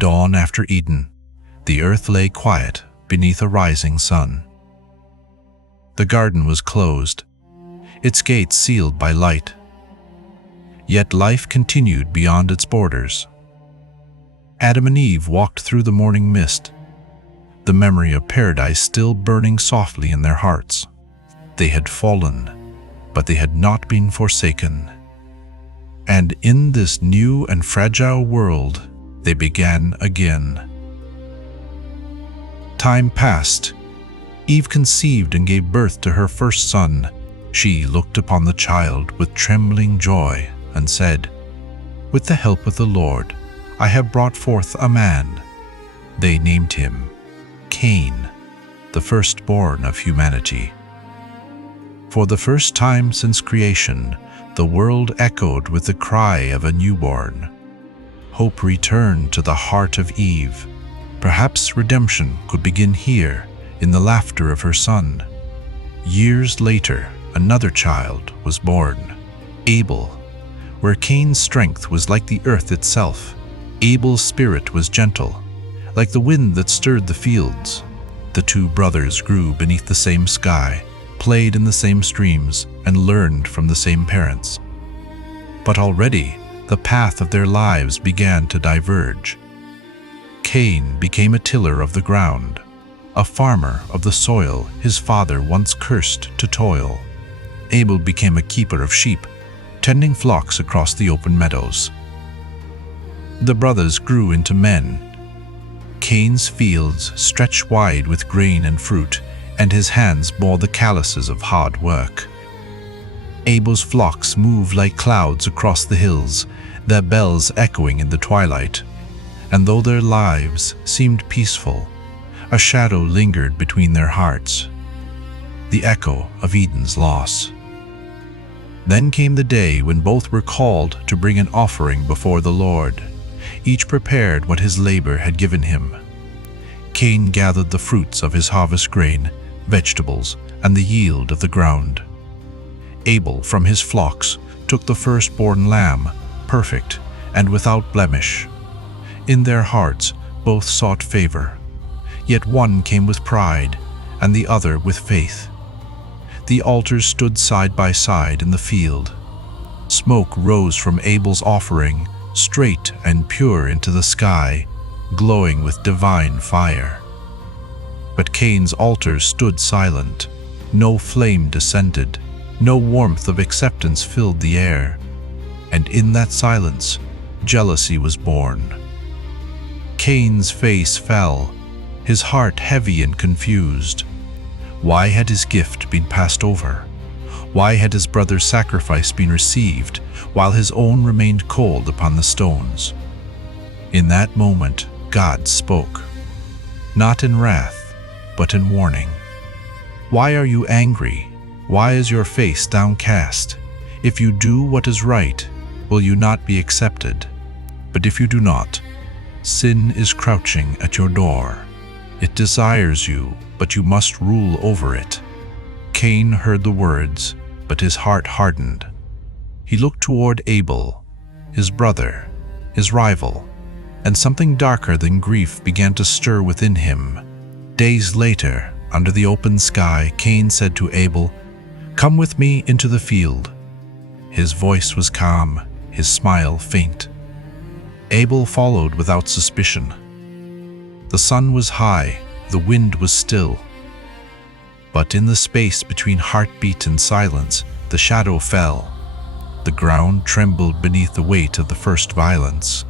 dawn after Eden, the earth lay quiet beneath a rising sun. The garden was closed, its gates sealed by light. Yet life continued beyond its borders. Adam and Eve walked through the morning mist, the memory of paradise still burning softly in their hearts. They had fallen, but they had not been forsaken. And in this new and fragile world, they began again. Time passed. Eve conceived and gave birth to her first son. She looked upon the child with trembling joy and said, "With the help of the Lord, I have brought forth a man." They named him Cain, the firstborn of humanity. For the first time since creation, the world echoed with the cry of a newborn. Hope returned to the heart of Eve. Perhaps redemption could begin here, in the laughter of her son. Years later, another child was born, Abel. Where Cain's strength was like the earth itself, Abel's spirit was gentle, like the wind that stirred the fields. The two brothers grew beneath the same sky, played in the same streams, and learned from the same parents. But already, the path of their lives began to diverge. Cain became a tiller of the ground, a farmer of the soil his father once cursed to toil. Abel became a keeper of sheep, tending flocks across the open meadows. The brothers grew into men. Cain's fields stretched wide with grain and fruit, and his hands bore the calluses of hard work. Abel's flocks moved like clouds across the hills, their bells echoing in the twilight. And though their lives seemed peaceful, a shadow lingered between their hearts, the echo of Eden's loss. Then came the day when both were called to bring an offering before the Lord. Each prepared what his labor had given him. Cain gathered the fruits of his harvest grain, vegetables, and the yield of the ground. Abel from his flocks took the firstborn lamb, perfect and without blemish. In their hearts both sought favor, yet one came with pride and the other with faith. The altars stood side by side in the field. Smoke rose from Abel's offering, straight and pure into the sky, glowing with divine fire. But Cain's altar stood silent. No flame descended, no warmth of acceptance filled the air. And in that silence, jealousy was born. Cain's face fell, his heart heavy and confused. Why had his gift been passed over? Why had his brother's sacrifice been received, while his own remained cold upon the stones? In that moment, God spoke, not in wrath, but in warning. Why are you angry? Why is your face downcast? If you do what is right, will you not be accepted? But if you do not, sin is crouching at your door. It desires you, but you must rule over it. Cain heard the words, but his heart hardened. He looked toward Abel, his brother, his rival, and something darker than grief began to stir within him. Days later, under the open sky, Cain said to Abel, "Come with me into the field." His voice was calm, his smile faint. Abel followed without suspicion. The sun was high, the wind was still. But in the space between heartbeat and silence, the shadow fell. The ground trembled beneath the weight of the first violence.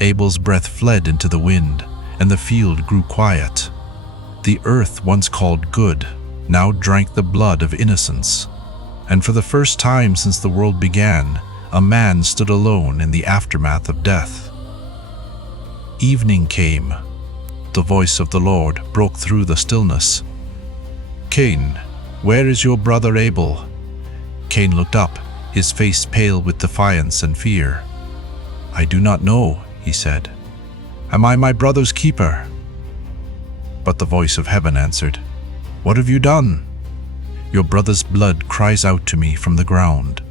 Abel's breath fled into the wind, and the field grew quiet. The earth, once called good, now drank the blood of innocence. And for the first time since the world began, a man stood alone in the aftermath of death. Evening came. The voice of the Lord broke through the stillness. "Cain, where is your brother Abel?" Cain looked up, his face pale with defiance and fear. "I do not know," he said. "Am I my brother's keeper?" But the voice of heaven answered, "What have you done?" "Your brother's blood cries out to me from the ground."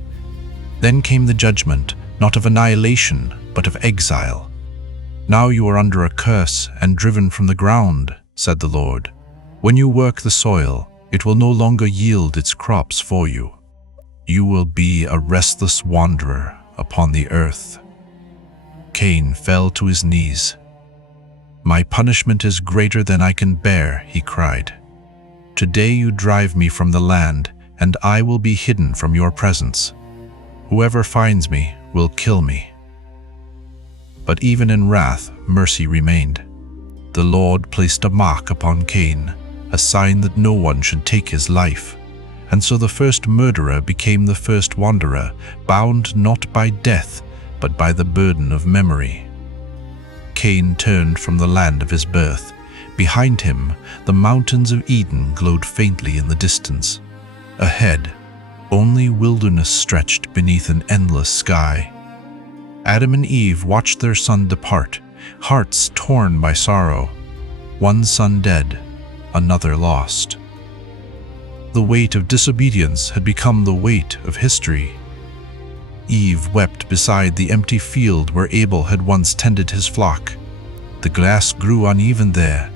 Then came the judgment, not of annihilation, but of exile. Now you are under a curse and driven from the ground, said the Lord. When you work the soil, it will no longer yield its crops for you. You will be a restless wanderer upon the earth. Cain fell to his knees. My punishment is greater than I can bear, he cried. Today you drive me from the land, and I will be hidden from your presence. Whoever finds me will kill me. But even in wrath, mercy remained. The Lord placed a mark upon Cain, a sign that no one should take his life. And so the first murderer became the first wanderer, bound not by death, but by the burden of memory. Cain turned from the land of his birth. Behind him, the mountains of Eden glowed faintly in the distance. Ahead, only wilderness stretched beneath an endless sky. Adam and Eve watched their son depart, hearts torn by sorrow. One son dead, another lost. The weight of disobedience had become the weight of history. Eve wept beside the empty field where Abel had once tended his flock. The grass grew uneven there,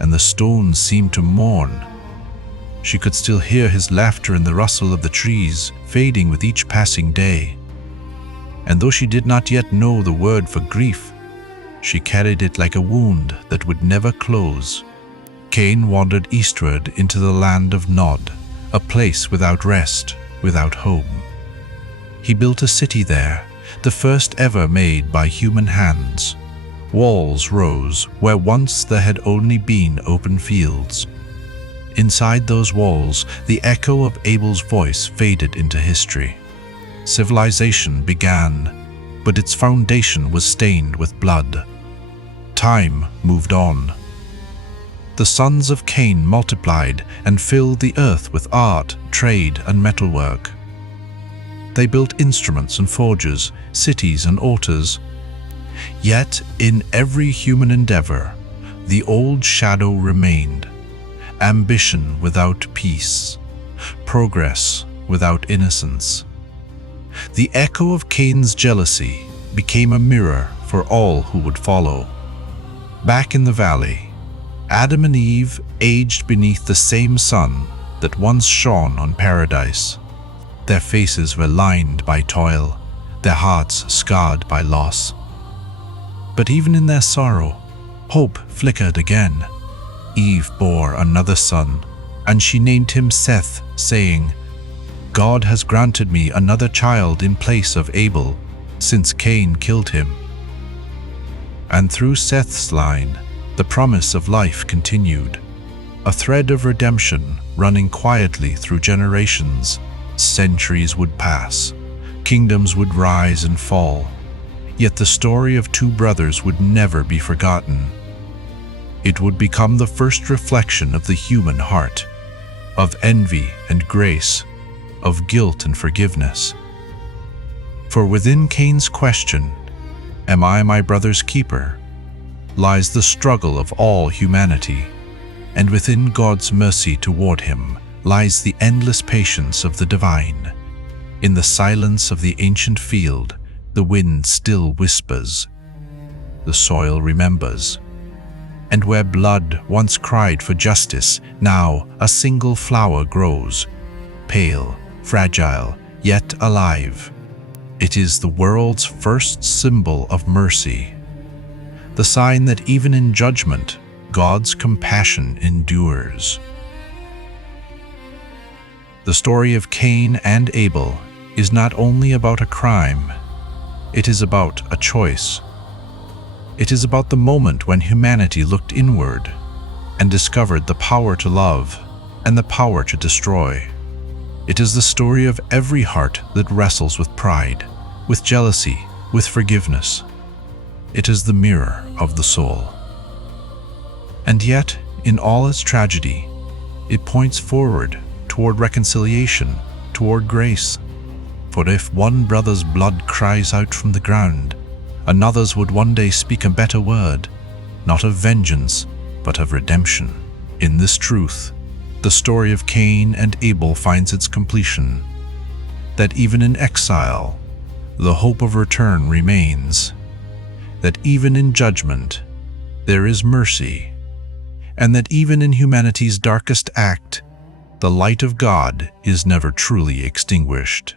and the stones seemed to mourn. She could still hear his laughter in the rustle of the trees, fading with each passing day. And though she did not yet know the word for grief, she carried it like a wound that would never close. Cain wandered eastward into the land of Nod, a place without rest, without home. He built a city there, the first ever made by human hands. Walls rose where once there had only been open fields. Inside those walls, the echo of Abel's voice faded into history. Civilization began, but its foundation was stained with blood. Time moved on. The sons of Cain multiplied and filled the earth with art, trade, and metalwork. They built instruments and forges, cities and altars. Yet, in every human endeavor, the old shadow remained. Ambition without peace, progress without innocence. The echo of Cain's jealousy became a mirror for all who would follow. Back in the valley, Adam and Eve aged beneath the same sun that once shone on paradise. Their faces were lined by toil, their hearts scarred by loss. But even in their sorrow, hope flickered again. Eve bore another son, and she named him Seth, saying, God has granted me another child in place of Abel, since Cain killed him. And through Seth's line, the promise of life continued, a thread of redemption running quietly through generations. Centuries would pass, kingdoms would rise and fall, yet the story of two brothers would never be forgotten. It would become the first reflection of the human heart, of envy and grace, of guilt and forgiveness. For within Cain's question, "Am I my brother's keeper?" lies the struggle of all humanity, and within God's mercy toward him lies the endless patience of the divine. In the silence of the ancient field, the wind still whispers, the soil remembers. And where blood once cried for justice, now a single flower grows, pale, fragile, yet alive. It is the world's first symbol of mercy, the sign that even in judgment, God's compassion endures. The story of Cain and Abel is not only about a crime, it is about a choice. It is about the moment when humanity looked inward and discovered the power to love and the power to destroy. It is the story of every heart that wrestles with pride, with jealousy, with forgiveness. It is the mirror of the soul. And yet, in all its tragedy, it points forward toward reconciliation, toward grace. For if one brother's blood cries out from the ground, another's would one day speak a better word, not of vengeance, but of redemption. In this truth, the story of Cain and Abel finds its completion, that even in exile, the hope of return remains. that even in judgment there is mercy, and that even in humanity's darkest act, the light of God is never truly extinguished.